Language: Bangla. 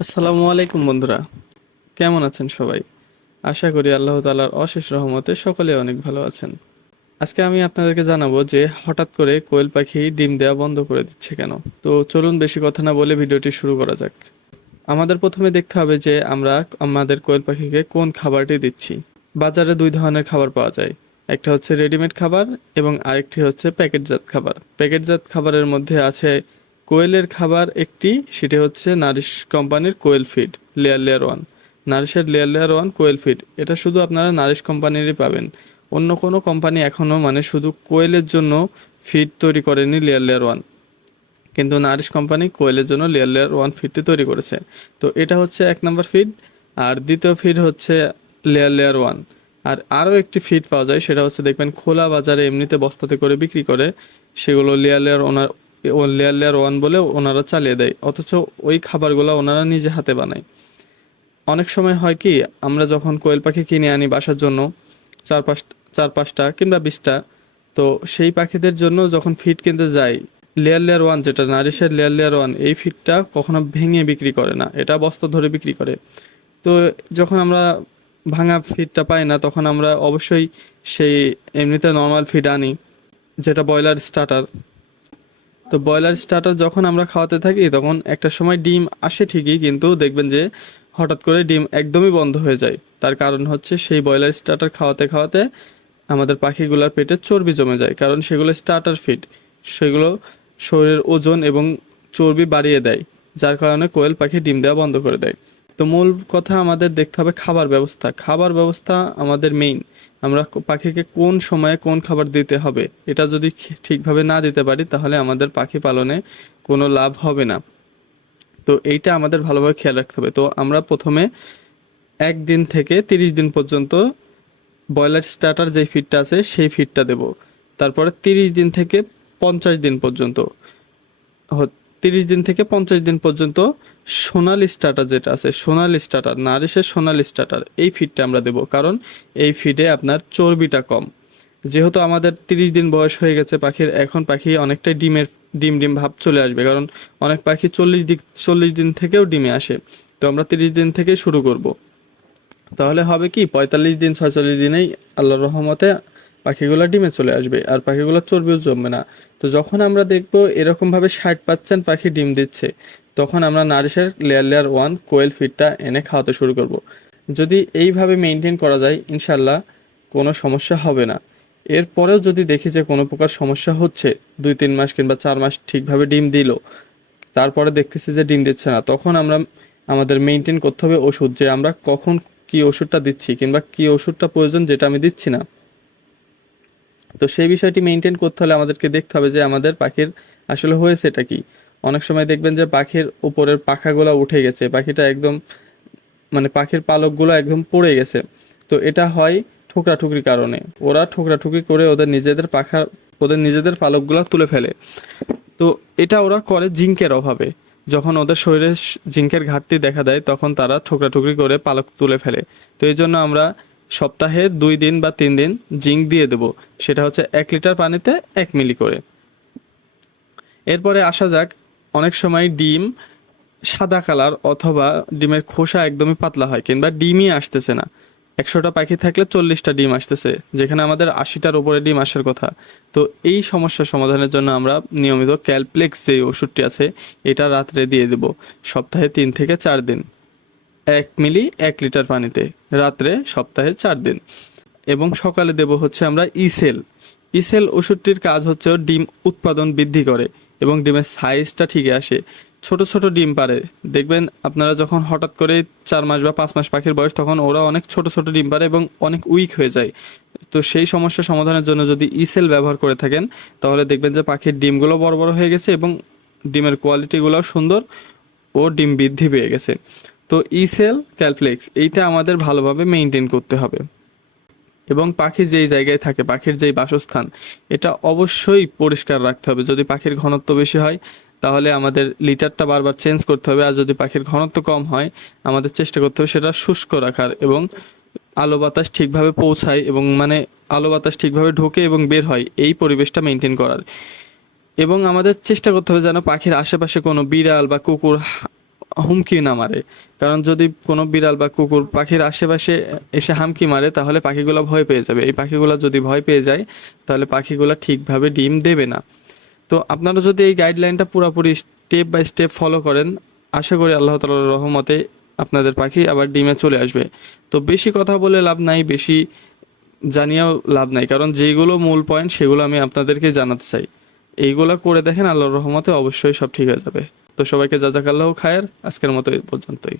আসসালামু আলাইকুম বন্ধুরা, কেমন আছেন সবাই? আশা করি আল্লাহ তাআলার অশেষ রহমতে সকলে অনেক ভালো আছেন। আজকে আমি আপনাদেরকে জানাবো যে হঠাৎ করে কোয়েল পাখি ডিম দেওয়া বন্ধ করে দিচ্ছে কেন। তো চলুন বেশি কথা না বলে ভিডিওটি শুরু করা যাক। আমাদের প্রথমে দেখতে হবে যে আমরা আমাদের কোয়েল পাখিকে কোন খাবারটি দিচ্ছি। বাজারে দুই ধরনের খাবার পাওয়া যায়, একটা হচ্ছে রেডিমেড খাবার এবং আরেকটি হচ্ছে প্যাকেটজাত খাবার। প্যাকেটজাত খাবারের মধ্যে আছে কোয়েলের খাবার একটি, সেটি হচ্ছে নারিশ কোম্পানির quail feed layer layer one. নারিশের layer layer one quail feed, এটা শুধু আপনারা নারিশ কোম্পানিরই পাবেন। অন্য কোনো কোম্পানি এখনও শুধু কোয়েলের জন্য ফিড তৈরি করেনি লেয়ার লেয়ার ওয়ান, কিন্তু নারিশ কোম্পানি কোয়েলের জন্য লেয়ার লেয়ার ওয়ান ফিডটি তৈরি করেছে। তো এটা হচ্ছে এক নম্বর ফিড, আর দ্বিতীয় ফিড হচ্ছে লেয়ার লেয়ার ওয়ান। আর আরও একটি ফিড পাওয়া যায়, সেটা হচ্ছে দেখবেন খোলা বাজারে এমনিতে বস্তাতে করে বিক্রি করে, সেগুলো লেয়ার লেয়ার ওয়ান বলে ওনারা চালিয়ে দেয়, অথচ ওই খাবারগুলো ওনারা নিজে হাতে বানায়। অনেক সময় হয় কি, আমরা যখন কোয়েল পাখি কিনে আনি বাসার জন্য চার পাঁচ চার পাঁচটা কিংবা 20টা, তো সেই পাখিদের জন্য যখন ফিড কিনতে যাই, লেয়ার লেয়ার ওয়ান যেটা নারিশের লেয়ার লেয়ার ওয়ান, এই ফিডটা কখনো ভেঙে বিক্রি করে না, এটা বস্তা ধরে বিক্রি করে। তো যখন আমরা ভাঙা ফিডটা পাই না, তখন আমরা অবশ্যই সেই এমনিতে নর্মাল ফিড আনি, যেটা ব্রয়লার স্টার্টার। তো ব্রয়লার স্টার্টার যখন আমরা খাওয়াতে থাকি, তখন একটা সময় ডিম আসে ঠিকই, কিন্তু দেখবেন যে হঠাৎ করে ডিম একদমই বন্ধ হয়ে যায়। তার কারণ হচ্ছে সেই ব্রয়লার স্টার্টার খাওয়াতে খাওয়াতে আমাদের পাখিগুলোর পেটে চর্বি জমে যায়, কারণ সেগুলো স্টার্টার ফিড, সেগুলো শরীরের ওজন এবং চর্বি বাড়িয়ে দেয়, যার কারণে কোয়েল পাখি ডিম দেওয়া বন্ধ করে দেয়। তো মূল কথা আমাদের দেখতে হবে খাবার ব্যবস্থা। খাবার ব্যবস্থা আমাদের মেইন। আমরা পাখিকে কোন সময়ে কোন খাবার দিতে হবে, এটা যদি ঠিকভাবে না দিতে পারি, তাহলে আমাদের পাখি পালনে কোনো লাভ হবে না। তো এইটা আমাদের ভালোভাবে খেয়াল রাখতে হবে। তো আমরা প্রথমে 1 দিন থেকে 30 দিন পর্যন্ত ব্রয়লার স্টার্টার যেই ফিডটা আছে সেই ফিডটা দেব। তারপরে 30 দিন থেকে 50 দিন পর্যন্ত, 30 দিন থেকে 50 দিন পর্যন্ত সোনালি স্টার্টার যেটা আছে, সোনালি স্টার্টার, নারিশের সোনালি স্টার্টার, এই ফিডটা আমরা দেব। কারণ এই ফিডে আপনার চর্বিটা কম। যেহেতু আমাদের 30 দিন বয়স হয়ে গেছে পাখির, এখন পাখি অনেকটাই ডিম ডিম ভাব চলে আসবে, কারণ অনেক পাখি 40 দিন থেকেও ডিমে আসে। তো আমরা 30 দিন থেকে শুরু করব। তাহলে হবে কি, 45 দিন 46 দিনেই আল্লাহর রহমতে পাখিগুলো ডিমে চলে আসবে, আর পাখিগুলো চর্বিও জমবে না। তো যখন আমরা দেখব এরকমভাবে 60% পাখি ডিম দিচ্ছে, তখন আমরা নারিশের লেয়ার লেয়ার ওয়ান কোয়েল ফিডটা এনে খাওয়াতে শুরু করব। যদি এইভাবে মেনটেন করা যায়, ইনশাল্লাহ কোনো সমস্যা হবে না। এরপরেও যদি দেখি যে কোনো প্রকার সমস্যা হচ্ছে, 2-3 মাস কিংবা 4 মাস ঠিকভাবে ডিম দিল, তারপরে দেখতেছি যে ডিম দিচ্ছে না, তখন আমরা আমাদের মেনটেন করতে হবে ওষুধ, যে আমরা কখন কি ওষুধটা দিচ্ছি কিংবা কি ওষুধটা প্রয়োজন যেটা আমি দিচ্ছি না। তো সেই বিষয়টি মেনটেন করতে হলে আমাদেরকে দেখতে হবে যে আমাদের পাখির আসলে হয়েছে এটা কি। অনেক সময় দেখবেন যে পাখির উপরের পাখাগুলো উঠে গেছে, পাখিটা একদম পাখির পালকগুলো একদম পড়ে গেছে। তো এটা হয় ঠোকরাঠুকরির কারণে, ওরা ঠোকরাঠুকরি করে ওদের নিজেদের পালকগুলো তুলে ফেলে। তো এটা ওরা করে জিঙ্কের অভাবে। যখন ওদের শরীরে জিঙ্কের ঘাটতি দেখা দেয়, তখন তারা ঠোকরাঠুকরি করে পালক তুলে ফেলে। তো এই জন্য আমরা সপ্তাহে 2 দিন বা 3 দিন জিঙ্ক দিয়ে দেব। সেটা হচ্ছে 1 লিটার পানিতে 1 মিলি করে। এরপরে আসা যাক, অনেক সময় ডিম সাদা কালার অথবা ডিমের খোসা একদমই পাতলা হয়, কিংবা ডিমই আসতেছে না। 100টা পাখি থাকলে 40টা ডিম আসতেছে, যেখানে আমাদের 80টার উপরে ডিম আসার কথা। তো এই সমস্যার সমাধানের জন্য আমরা নিয়মিত ক্যালপ্লেক্স যে ওষুধটি আছে, এটা রাত্রে দিয়ে দেব, সপ্তাহে 3 থেকে 4 দিন, 1 মিলি 1 লিটার পানিতে, রাত্রে সপ্তাহে 4 দিন। এবং সকালে দেব হচ্ছে আমরা ইসেল। ইসেল ওষুধটির কাজ হচ্ছে ডিম উৎপাদন বৃদ্ধি করে এবং ডিমের সাইজটা ঠিক আসে, ছোট ছোট ডিম পারে। দেখবেন আপনারা যখন হঠাৎ করে 4 মাস বা 5 মাস পাখির বয়স, তখন ওরা অনেক ছোট ছোট ডিম পারে এবং অনেক উইক হয়ে যায়। তো সেই সমস্যা সমাধানের জন্য যদি ইসেল ব্যবহার করে থাকেন, তাহলে দেখবেন যে পাখির ডিমগুলো বড় বড় হয়ে গেছে এবং ডিমের কোয়ালিটিগুলোও সুন্দর ও ডিম বৃদ্ধি পেয়ে গেছে। তো ইসেল ক্যালপ্লেক্স এইটা আমাদের ভালোভাবে মেনটেন করতে হবে। এবং পাখি যেই জায়গায় থাকে, পাখির যেই বাসস্থান, এটা অবশ্যই পরিষ্কার রাখতে হবে। যদি পাখির ঘনত্ব বেশি হয়, তাহলে আমাদের লিটারটা বারবার চেঞ্জ করতে হবে। আর যদি পাখির ঘনত্ব কম হয়, আমাদের চেষ্টা করতে হবে সেটা শুষ্ক রাখার, এবং আলো বাতাস ঠিকভাবে পৌঁছায় এবং আলো বাতাস ঠিকভাবে ঢোকে এবং বের হয়, এই পরিবেশটা মেনটেন করার। এবং আমাদের চেষ্টা করতে হবে যেন পাখির আশেপাশে কোনো বিড়াল বা কুকুর হুমকি না মারে। কারণ যদি কোনো বিড়াল বা কুকুর পাখির আশেপাশে এসে হামকি মারে তাহলে পাখিগুলো ভয় পেয়ে যাবে। এই পাখিগুলো যদি ভয় পেয়ে যায় তাহলে পাখিগুলো ঠিকভাবে ডিম দেবে না। তো আপনারা যদি এই গাইডলাইনটা পুরোপুরি স্টেপ বাই স্টেপ ফলো করেন, আশা করি আল্লাহ তাআলার রহমতে আপনাদের পাখি আবার ডিমে চলে আসবে। তো বেশি কথা বলে লাভ নাই, বেশি জানিয়েও লাভ নাই, কারণ যেগুলো মূল পয়েন্ট সেগুলো আমি আপনাদেরকে জানাতে চাই। এইগুলো করে দেখেন, আল্লাহর রহমতে অবশ্যই সব ঠিক হয়ে যাবে। তো সবাইকে জাযাকাল্লাহু খায়ের, আজকের মতো এই পর্যন্তই।